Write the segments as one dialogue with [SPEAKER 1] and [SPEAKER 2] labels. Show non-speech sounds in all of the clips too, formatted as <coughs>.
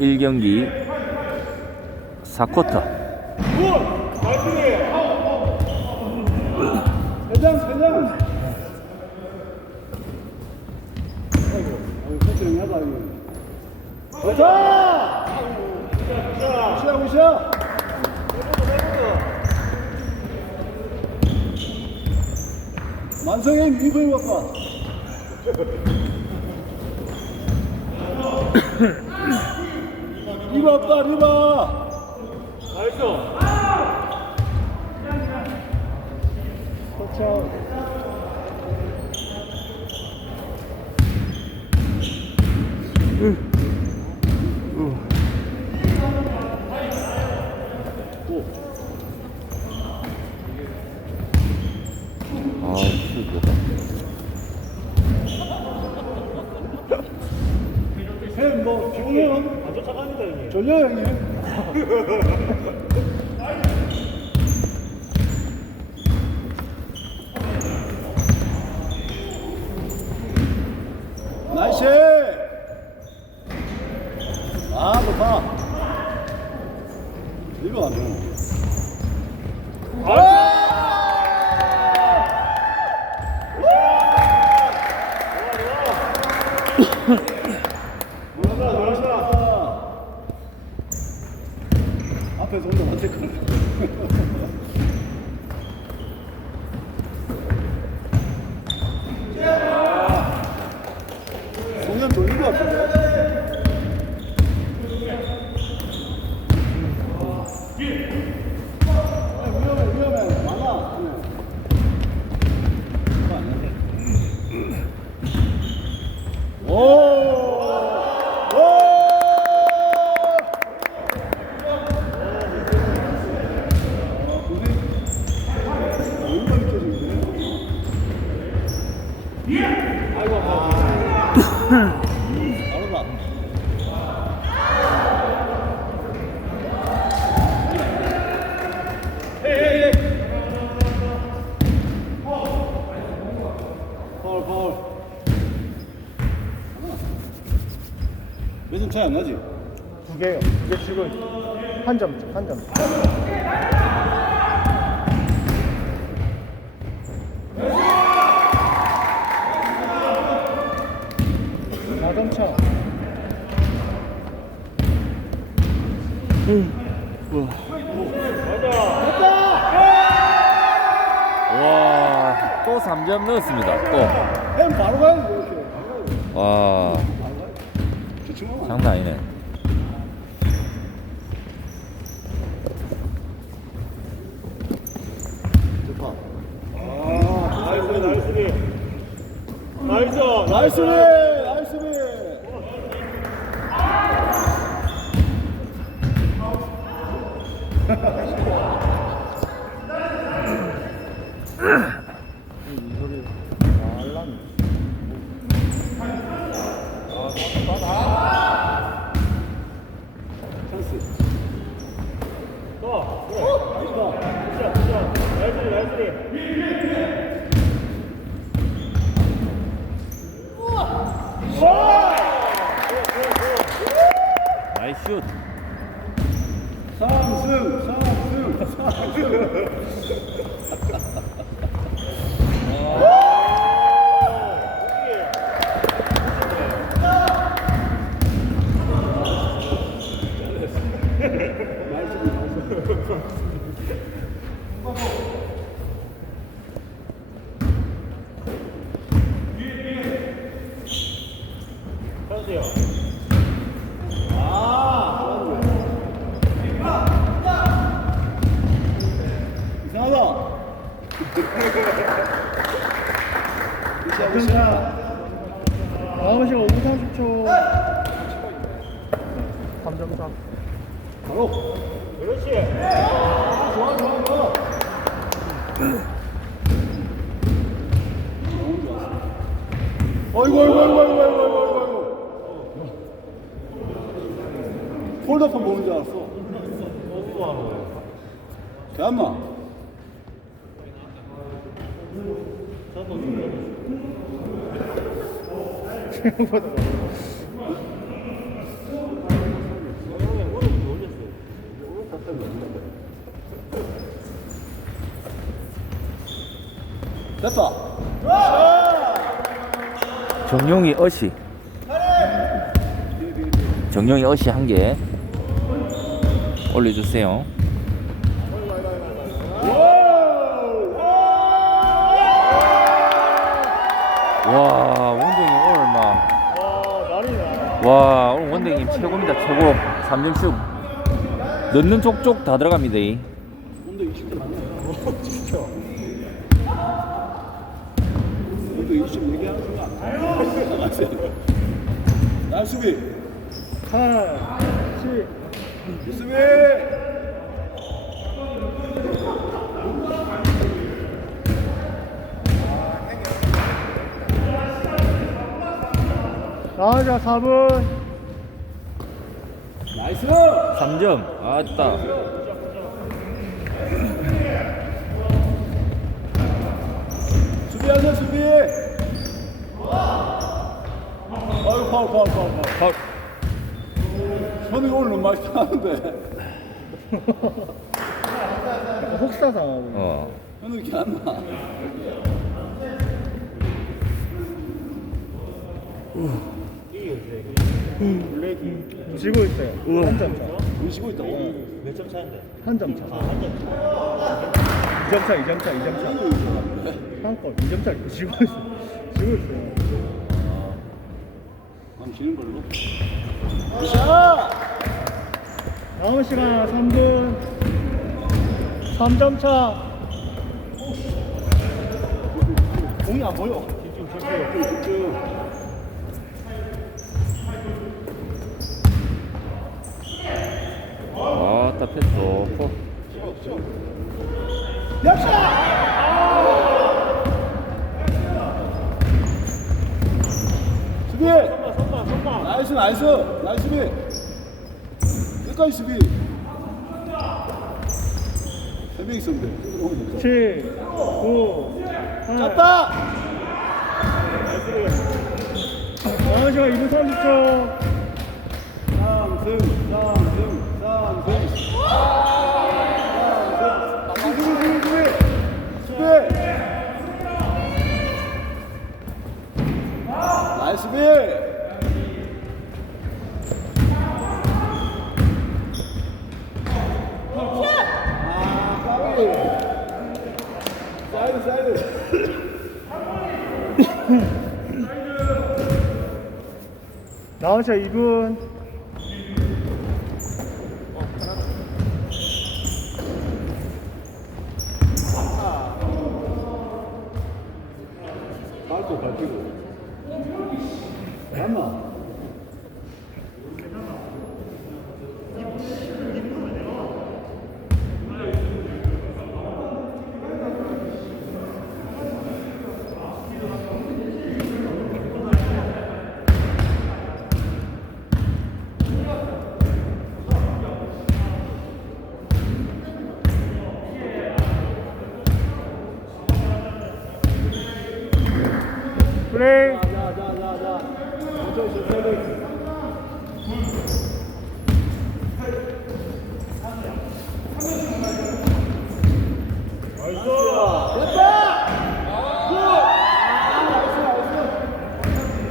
[SPEAKER 1] 1경기 4쿼터.
[SPEAKER 2] 대장 대장 아이고 아이고 하다 이거 가자 무시야 무시야 만성의 갖고 와 <coughs> 리바 없다 리바 그렇죠.
[SPEAKER 1] 아 슛.
[SPEAKER 2] 형, 뭐, 피곤해요? 안 쫓아갑니다, 형님. 졸려요, 형님. 나이스! 아, 좋다. 이거았다, 놀았다. 앞에서 혼자 큰. 송현 돌린 것 같은데? 위험해, 위험해. 많아. 그냥. 그거 아니야? 오! 오! 아, 근데 뭔가 느껴지는데? 알았다. 파울, 파울. 몇점 차이 안 나지?
[SPEAKER 3] 두 개요. 이게 지금 한 점, 한 점 차.
[SPEAKER 1] 와, 또 3점 넣었습니다. 또.
[SPEAKER 2] 햄 바로 가야지, 이렇게.
[SPEAKER 1] 와,
[SPEAKER 2] 대충 하면 안
[SPEAKER 1] 장난 아니네.
[SPEAKER 2] 좋다. 아,
[SPEAKER 4] 나이스 나이스 나이스
[SPEAKER 2] 나이스 리 찬스.
[SPEAKER 4] 또
[SPEAKER 2] 나이스
[SPEAKER 1] 슛.
[SPEAKER 2] 삼승, 삼승, 삼승.
[SPEAKER 4] 선수요
[SPEAKER 2] 아, 이상하다.
[SPEAKER 3] 다음 시간 5분 30초. 3점 차.
[SPEAKER 2] 바로.
[SPEAKER 4] 그렇지
[SPEAKER 2] 좋아, 좋아, 좋아. 어이구, 어이구, 어이구, 어이구, 어이구, 어이구. 폴더폰 보는 줄 알았어. 대한마. 됐다.
[SPEAKER 1] 정용이 어시. 정용이 어시 한 개 올려주세요. 와, 원댕이 오늘 막.
[SPEAKER 3] 와 난리나
[SPEAKER 1] 와, 오늘 원댕이 최고입니다, 최고. 3점슛. 넣는 족족 다 들어갑니다. 이.
[SPEAKER 3] 근데 20대 맞네 진짜 너도 20 얘기하는 순간
[SPEAKER 2] 나 수비.
[SPEAKER 3] 8 7
[SPEAKER 2] 수비.
[SPEAKER 3] 가자 4분
[SPEAKER 2] 나이스.
[SPEAKER 1] 3점. 아따.
[SPEAKER 2] 수비하자 수비. 아유 파울 파울 파울 파울.
[SPEAKER 1] 파울.
[SPEAKER 2] 현우가 오늘 너무 많이 하는데. <laughs>
[SPEAKER 3] 혹사 당하고
[SPEAKER 1] 어.
[SPEAKER 2] 현우 이렇게 안 나.
[SPEAKER 3] 지고 있어요 한점 차.
[SPEAKER 2] 쉬고 있다고.
[SPEAKER 5] 몇 점 차인데?
[SPEAKER 3] 한 점 차.
[SPEAKER 5] 아, 한 점.
[SPEAKER 3] 2점 차, 2점 차, 2점 차. 한건 2점 차 지고 있어. 지고 있어요.
[SPEAKER 2] 한번 쉬는 걸로.
[SPEAKER 3] 남은 시간 3분. 3점 차. 공이 안 보여. 집중, 집중, 집중.
[SPEAKER 1] 아따, 패스 좋고.
[SPEAKER 2] 수비.
[SPEAKER 5] 선방, 선방.
[SPEAKER 2] 나이스 나이스 나이스 수비. 끝까지 수비. 세명 있었는데. 끝으로
[SPEAKER 3] 7, 9, 8.
[SPEAKER 2] 짰다.
[SPEAKER 3] 남은 시간 2분 30초.
[SPEAKER 2] 삼승 삼승 삼승. 수비 수비 수비 수비. 나이스 수비. 아, 까비. 사이드 사이드.
[SPEAKER 3] 시간 2분. 플레이.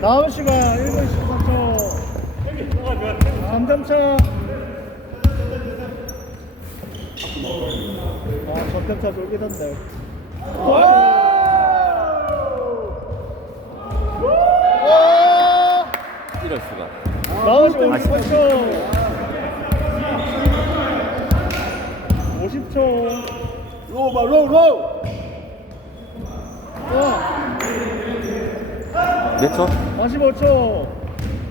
[SPEAKER 3] 남은 시간 1분 14초. 3점 차. 아, 저점 차 쫄깃한데.
[SPEAKER 1] 이 아쉽다.
[SPEAKER 3] 58초. 50초.
[SPEAKER 2] 로우 봐 로우
[SPEAKER 1] 몇 초?
[SPEAKER 3] 45초.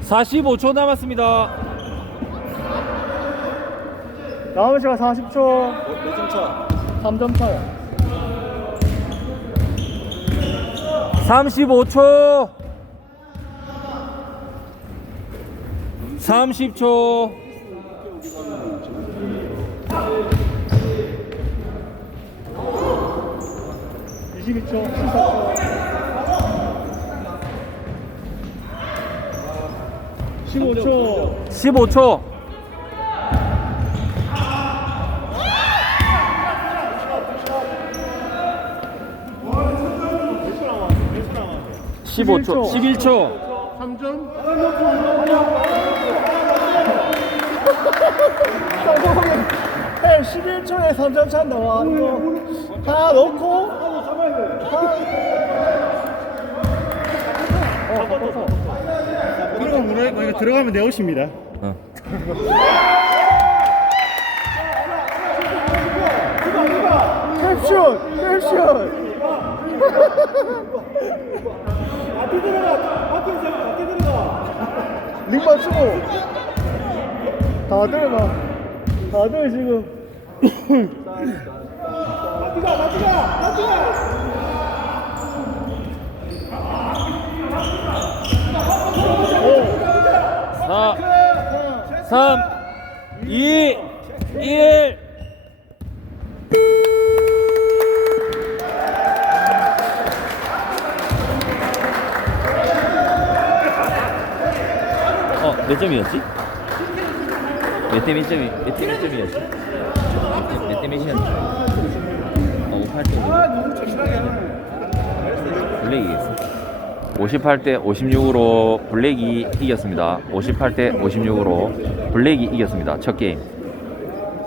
[SPEAKER 1] 45초 남았습니다.
[SPEAKER 3] 남은 시간 40초.
[SPEAKER 2] 몇점 차?
[SPEAKER 3] 3점 차요.
[SPEAKER 1] 35초. 30초.
[SPEAKER 3] 22초. 14초. 15초.
[SPEAKER 1] 15초. 15초, 11초.
[SPEAKER 3] 3점.
[SPEAKER 2] 형 11초에 3점 찬다 와 이거 다 넣고 들어가면 모르겠고 이거 들어가면 내 옷입니다
[SPEAKER 1] 어.
[SPEAKER 3] 캡슛! 캡슛! 링 맞추고. 다들 막 다들 지금.
[SPEAKER 1] 사, 3, 2, 1. 몇 점이었지? 몇 대 몇 점이, 몇대 몇 점이었지? 몇 대 몇이었지? 어, 58대 블랙이 이겼어. 58대 56으로 블랙이 이겼습니다. 58대 56으로 블랙이 이겼습니다. 첫 게임.